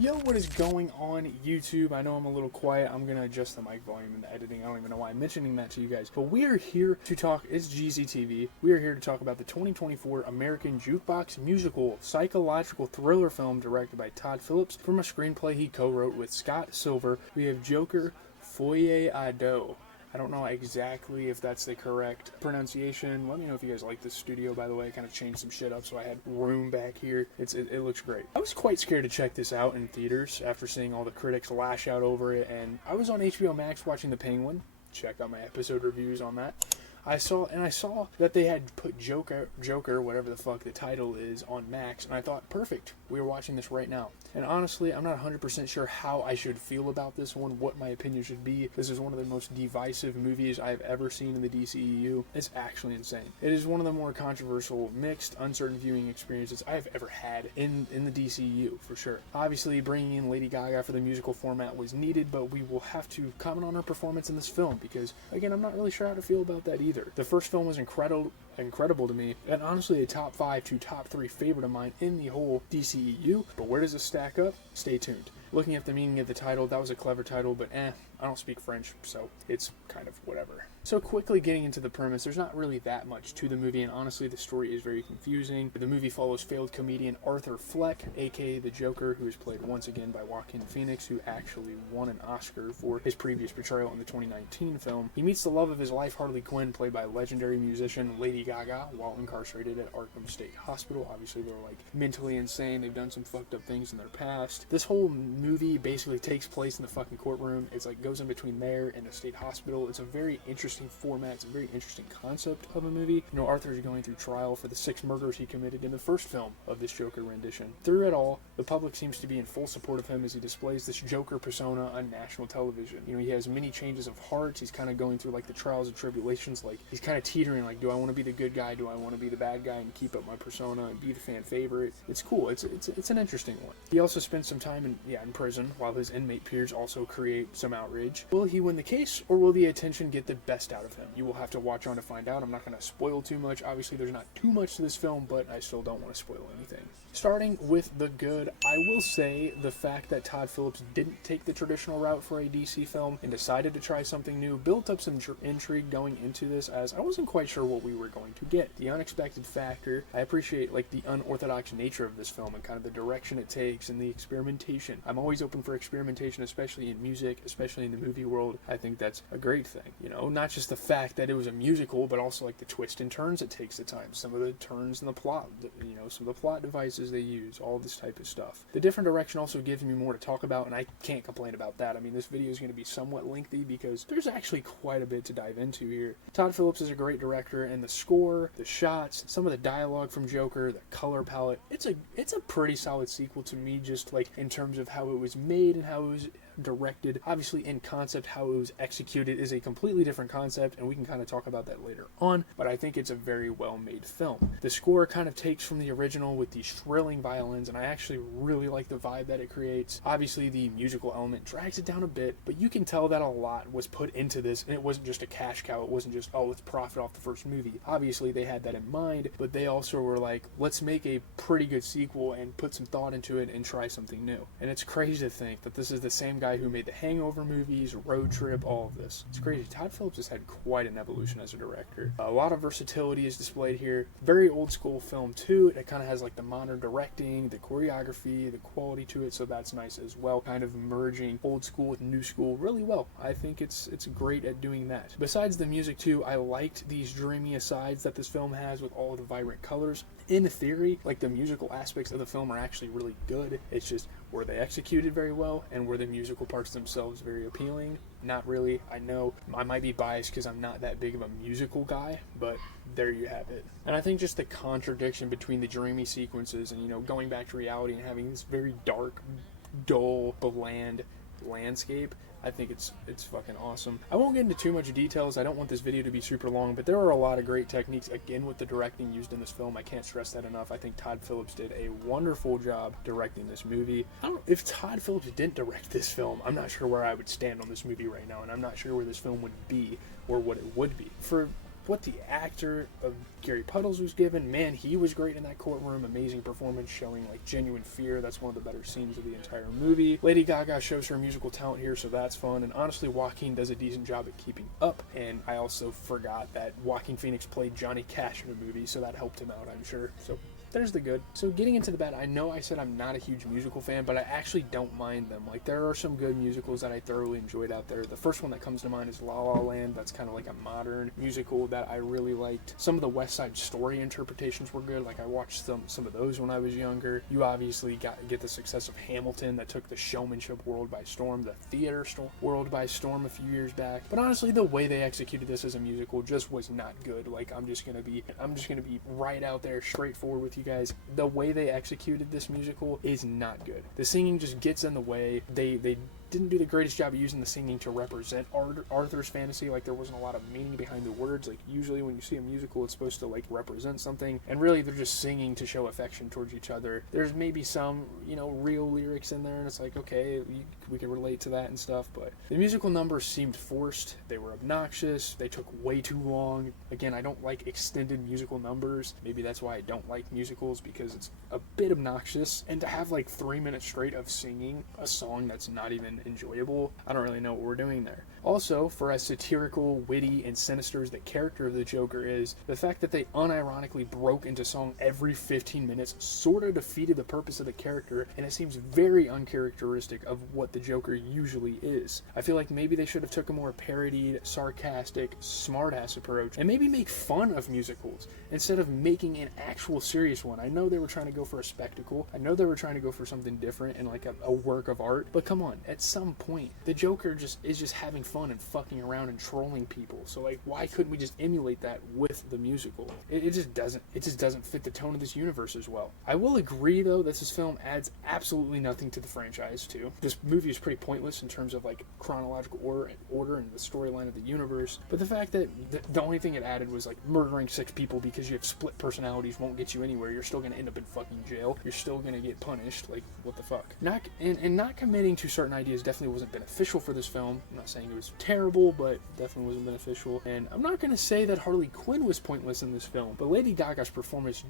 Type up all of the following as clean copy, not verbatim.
Yo, what is going on YouTube? I know I'm a little quiet. I'm gonna adjust the mic volume in the editing. I don't even know why I'm mentioning that to you guys. But we are here to talk, it's GZTV. We are here to talk about the 2024 American Jukebox Musical psychological thriller film directed by Todd Phillips from a screenplay he co-wrote with Scott Silver. We have Joker, Folie, Deux. I don't know exactly if that's the correct pronunciation. Let me know if you guys like this studio, by the way. I kind of changed some shit up so I had room back here. It looks great. I was quite scared to check this out in theaters after seeing all the critics lash out over it, and I was on HBO Max watching The Penguin. Check out my episode reviews on that. I saw that they had put Joker, whatever the fuck the title is, on Max, and I thought, perfect, we are watching this right now. And honestly, I'm not 100% sure how I should feel about this one, what my opinion should be. This is one of the most divisive movies I've ever seen in the DCEU. It's actually insane. It is one of the more controversial, mixed, uncertain viewing experiences I've ever had in the DCEU, for sure. Obviously, bringing in Lady Gaga for the musical format was needed, but we will have to comment on her performance in this film, because, again, I'm not really sure how to feel about that either. The first film was incredible to me, and honestly a top 5 to top 3 favorite of mine in the whole DCEU, but where does it stack up? Stay tuned. Looking at the meaning of the title, that was a clever title, but I don't speak French, so it's kind of whatever. So quickly getting into the premise, there's not really that much to the movie, and honestly the story is very confusing. The movie follows failed comedian Arthur Fleck, aka the Joker, who is played once again by Joaquin Phoenix, who actually won an Oscar for his previous portrayal in the 2019 film. He meets the love of his life, Harley Quinn, played by legendary musician Lady Gaga, while incarcerated at Arkham State Hospital. Obviously they're like mentally insane, they've done some fucked up things in their past. This whole movie basically takes place in the fucking courtroom. It's like goes in between there and a state hospital. It's a very interesting format. It's a very interesting concept of a movie. You know, Arthur's going through trial for the 6 murders he committed in the first film of this Joker rendition. Through it all, the public seems to be in full support of him as he displays this Joker persona on national television. You know, he has many changes of heart. He's kind of going through like the trials and tribulations. Like he's kind of teetering, like, do I want to be the good guy? Do I want to be the bad guy and keep up my persona and be the fan favorite? It's cool. It's an interesting one. He also spends some time in prison while his inmate peers also create some outrage. Will he win the case, or will the attention get the best out of him? You will have to watch on to find out. I'm not going to spoil too much. Obviously, there's not too much to this film, but I still don't want to spoil anything. Starting with the good, I will say the fact that Todd Phillips didn't take the traditional route for a DC film and decided to try something new built up some intrigue going into this, as I wasn't quite sure what we were going to get. The unexpected factor, I appreciate like the unorthodox nature of this film and kind of the direction it takes and the experimentation. I'm always open for experimentation, especially in music, especially in the movie world. I think that's a great thing. You know, not just the fact that it was a musical, but also like the twists and turns it takes at times, some of the turns in the plot, you know, some of the plot devices they use, all this type of stuff. The different direction also gives me more to talk about, and I can't complain about that. I mean, this video is going to be somewhat lengthy because there's actually quite a bit to dive into here. Todd Phillips is a great director, and the score, the shots, some of the dialogue from Joker, the color palette, it's a pretty solid sequel to me, just like in terms of how it was made and how it was directed. Obviously in concept, how it was executed is a completely different concept, and we can kind of talk about that later on, but I think it's a very well made film. The score kind of takes from the original with the shrilling violins, and I actually really like the vibe that it creates. Obviously the musical element drags it down a bit, but you can tell that a lot was put into this, and it wasn't just a cash cow. It wasn't just, oh, let's profit off the first movie. Obviously they had that in mind, but they also were like, let's make a pretty good sequel and put some thought into it and try something new. And it's crazy to think that this is the same guy who made the Hangover movies, Road Trip, all of this. It's crazy. Todd Phillips has had quite an evolution as a director. A lot of versatility is displayed here. Very old school film too. It kind of has like the modern directing, the choreography, the quality to it, so that's nice as well. Kind of merging old school with new school really well. I think it's great at doing that. Besides the music too, I liked these dreamy asides that this film has with all the vibrant colors. In theory, like the musical aspects of the film are actually really good. It's just, were they executed very well, and were the musical parts themselves very appealing? Not really. I know I might be biased because I'm not that big of a musical guy, but there you have it. And I think just the contradiction between the dreamy sequences and, you know, going back to reality and having this very dark, dull, bland landscape, I think it's fucking awesome. I won't get into too much details. I don't want this video to be super long, but there are a lot of great techniques, again, with the directing used in this film. I can't stress that enough. I think Todd Phillips did a wonderful job directing this movie. If Todd Phillips didn't direct this film, I'm not sure where I would stand on this movie right now, and I'm not sure where this film would be or what it would be. For what the actor of Gary Puddles was given, man, he was great in that courtroom. Amazing performance, showing like genuine fear. That's one of the better scenes of the entire movie. Lady Gaga shows her musical talent here, so that's fun. And honestly, Joaquin does a decent job at keeping up. And I also forgot that Joaquin Phoenix played Johnny Cash in a movie, so that helped him out, I'm sure. So there's the good. So getting into the bad, I know I said I'm not a huge musical fan, but I actually don't mind them. Like, there are some good musicals that I thoroughly enjoyed out there. The first one that comes to mind is La La Land. That's kind of like a modern musical that I really liked. Some of the West Side Story interpretations were good. Like, I watched some of those when I was younger. You obviously get the success of Hamilton that took the showmanship world by storm, the theater world by storm a few years back. But honestly, the way they executed this as a musical just was not good. Like, I'm just gonna be right out there, straightforward with you guys. The way they executed this musical is not good. The singing just gets in the way. They didn't do the greatest job of using the singing to represent Arthur's fantasy. Like, there wasn't a lot of meaning behind the words. Like, usually when you see a musical, it's supposed to like represent something, and really they're just singing to show affection towards each other. There's maybe some, real lyrics in there, and it's like, okay, we can relate to that and stuff, but the musical numbers seemed forced. They were obnoxious. They took way too long. Again, I don't like extended musical numbers. Maybe that's why I don't like musicals, because it's a bit obnoxious. And to have like 3 minutes straight of singing a song that's not even enjoyable, I don't really know what we're doing there. Also, for as satirical, witty, and sinister as the character of the Joker is, the fact that they unironically broke into song every 15 minutes sort of defeated the purpose of the character, and it seems very uncharacteristic of what the Joker usually is. I feel like maybe they should have took a more parodied, sarcastic, smartass approach, and maybe make fun of musicals instead of making an actual serious one. I know they were trying to go for a spectacle. I know they were trying to go for something different and like a work of art, but come on, at some point, the Joker is just having fun and fucking around and trolling people. So like, why couldn't we just emulate that with the musical? It just doesn't fit the tone of this universe as well. I will agree though that this film adds absolutely nothing to the franchise too. This movie is pretty pointless in terms of like chronological order and the storyline of the universe. But the fact that the only thing it added was like murdering 6 people because you have split personalities won't get you anywhere. You're still gonna end up in fucking jail. You're still gonna get punished. Like, what the fuck? Not committing to certain ideas definitely wasn't beneficial for this film. I'm not saying it was terrible, but definitely wasn't beneficial. And I'm not going to say that Harley Quinn was pointless in this film, but Lady Gaga's performance,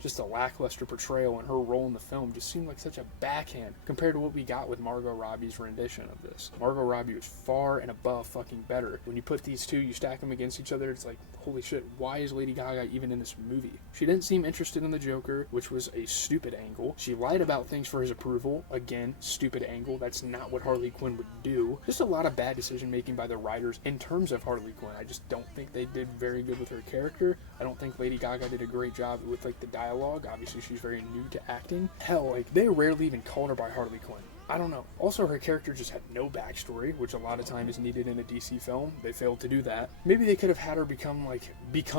just a lackluster portrayal, and her role in the film just seemed like such a backhand compared to what we got with Margot Robbie's rendition of this. Margot Robbie was far and above fucking better. When you put these two, you stack them against each other, it's like, holy shit, why is Lady Gaga even in this movie? She didn't seem interested in the Joker, which was a stupid angle. She lied about things for his approval. Again, stupid angle. That's not what Harley Quinn would do. Just a lot of bad decision making by the writers in terms of Harley Quinn. I just don't think they did very good with her character. I don't think Lady Gaga did a great job with like the dialogue. Obviously, she's very new to acting. Hell, like, they rarely even called her by Harley Quinn. I don't know. Also, her character just had no backstory, which a lot of time is needed in a DC film. They failed to do that. Maybe they could have had her become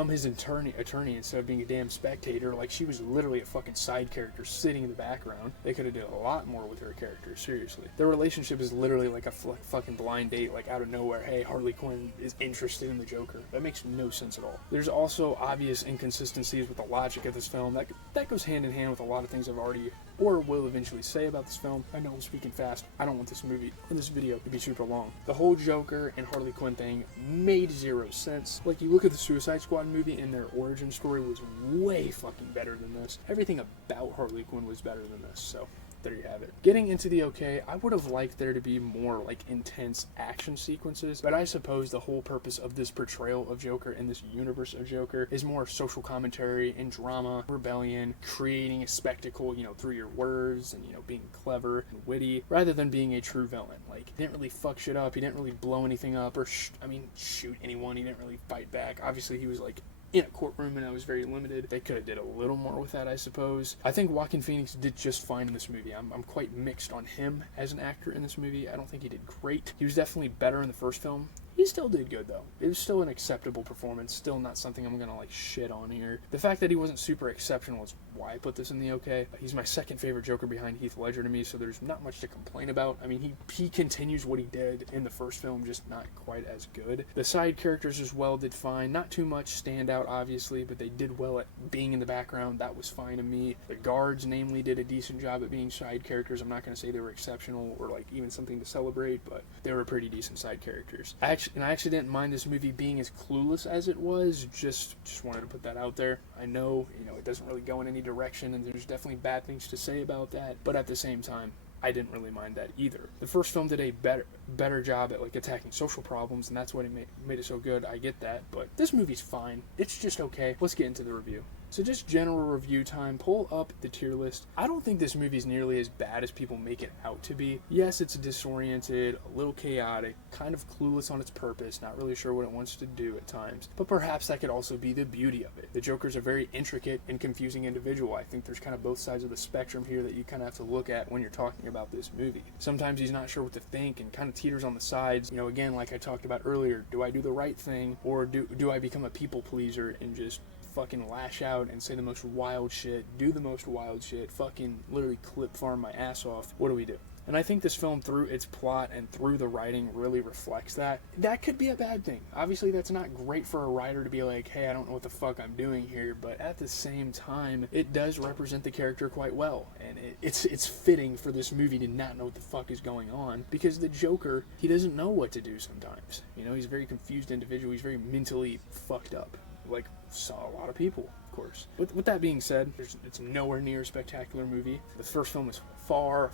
his attorney instead of being a damn spectator. Like, she was literally a fucking side character sitting in the background. They could have did a lot more with her character, seriously. Their relationship is literally like a fucking blind date, like out of nowhere. Hey, Harley Quinn is interested in the Joker. That makes no sense at all. There's also obvious inconsistencies with the logic of this film. That goes hand in hand with a lot of things I've already or will eventually say about this film. I know I'm speaking fast. I don't want this movie and this video to be super long. The whole Joker and Harley Quinn thing made zero sense. Like, you look at the Suicide Squad movie and their origin story was way fucking better than this. Everything about Harley Quinn was better than this, so there you have it. Getting into the okay, I would have liked there to be more like intense action sequences, but I suppose the whole purpose of this portrayal of Joker in this universe of Joker is more social commentary and drama, rebellion, creating a spectacle, through your words and, being clever and witty, rather than being a true villain. Like, he didn't really fuck shit up, he didn't really blow anything up or shoot anyone, he didn't really fight back. Obviously, he was like in a courtroom and I was very limited. They could have did a little more with that, I suppose. I think Joaquin Phoenix did just fine in this movie. I'm quite mixed on him as an actor in this movie. I don't think he did great. He was definitely better in the first film. He still did good, though. It was still an acceptable performance. Still not something I'm gonna, shit on here. The fact that he wasn't super exceptional is why I put this in the okay. He's my second favorite Joker behind Heath Ledger to me, so there's not much to complain about. I mean, he continues what he did in the first film, just not quite as good. The side characters as well did fine. Not too much stand out, obviously, but they did well at being in the background. That was fine to me. The guards, namely, did a decent job at being side characters. I'm not gonna say they were exceptional or, even something to celebrate, but they were pretty decent side characters. and I actually didn't mind this movie being as clueless as it was. Just wanted to put that out there. I know, it doesn't really go in any direction, and there's definitely bad things to say about that, but at the same time, I didn't really mind that either. The first film did a better job at attacking social problems, and that's what made it so good. I get that, but this movie's fine. It's just okay. Let's get into the review. So just general review time, pull up the tier list. I don't think this movie's nearly as bad as people make it out to be. Yes, it's disoriented, a little chaotic, kind of clueless on its purpose, not really sure what it wants to do at times. But perhaps that could also be the beauty of it. The Joker's a very intricate and confusing individual. I think there's kind of both sides of the spectrum here that you kind of have to look at when you're talking about this movie. Sometimes he's not sure what to think and kind of teeters on the sides. Again, like I talked about earlier, do I do the right thing, or do I become a people pleaser and just fucking lash out and say the most wild shit, do the most wild shit, fucking literally clip farm my ass off? What do we do? And I think this film, through its plot and through the writing, really reflects that. That could be a bad thing. Obviously, that's not great for a writer to be like, hey, I don't know what the fuck I'm doing here, but at the same time, it does represent the character quite well. And it's fitting for this movie to not know what the fuck is going on, because the Joker, he doesn't know what to do sometimes. He's a very confused individual. He's very mentally fucked up. Like a lot of people, of course. With that being said, it's nowhere near a spectacular movie. The first film is far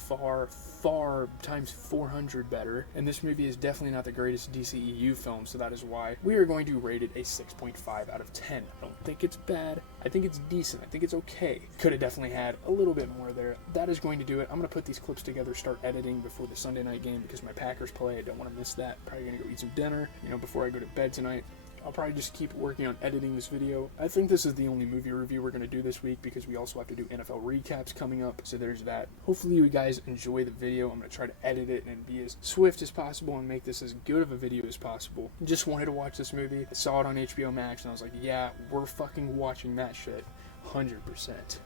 times 400 better, and this movie is definitely not the greatest DCEU film, so that is why we are going to rate it a 6.5 out of 10. I don't think it's bad. I think it's decent. I think it's okay. Could have definitely had a little bit more there. That is going to do it. I'm going to put these clips together, start editing before the Sunday night game because my Packers play. I don't want to miss that. Probably going to go eat some dinner, before I go to bed tonight. I'll probably just keep working on editing this video. I think this is the only movie review we're going to do this week because we also have to do NFL recaps coming up, so there's that. Hopefully you guys enjoy the video. I'm going to try to edit it and be as swift as possible and make this as good of a video as possible. Just wanted to watch this movie. I saw it on HBO Max and I was like, yeah, we're fucking watching that shit 100%.